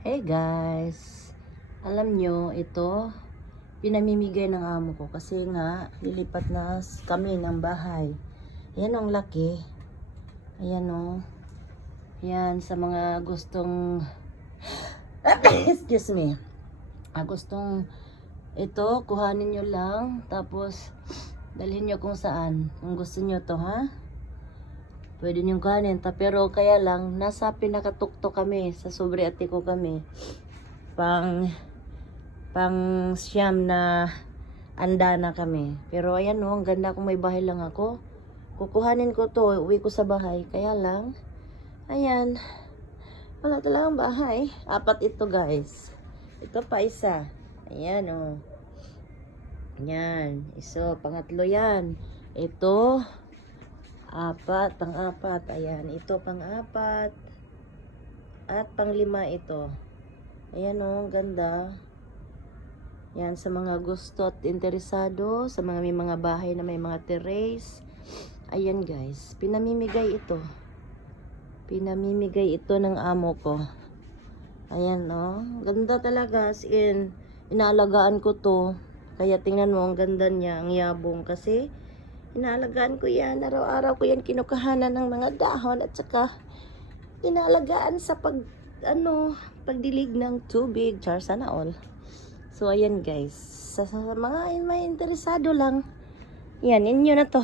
Hey guys, alam nyo, ito pinamimigay ng amo ko kasi nga lilipat na kami ng bahay. Ayan ang laki. Ayan o. Ayan sa mga gustong excuse me. Gustong ito, kuhanin nyo lang tapos dalhin nyo kung saan. Kung gusto nyo to, ha? Pwede niyong kuhanin. Pero kaya lang, nasa pinakatukto kami. Sa sobre ate ko kami. Pang siyam na anda na kami. Pero ayan o, ang ganda kung may bahay lang ako. Kukuhanin ko to, uwi ko sa bahay. Kaya lang, ayan. Wala talagang bahay. 4 ito guys. Ito pa isa. Ayan o. Ayan. Pangatlo yan. Ito. 4, pang-4. Ayan, ito pang-4. At pang-5 ito. Ayan o, ganda. Yan, sa mga gusto at interesado, sa mga may mga bahay na may mga terrace. Ayan guys, pinamimigay ito. Pinamimigay ito ng amo ko. Ayan o, ganda talaga. As in, inaalagaan ko to. Kaya tingnan mo, ang ganda niya, ang yabong. Kasi, inaalagaan ko yan. Araw-araw ko yan kinukahanan ng mga dahon at saka inaalagaan sa pagdilig ng tubig. Char, sana all. So, ayan guys. Sa mga may interesado lang. Yan, inyo na to.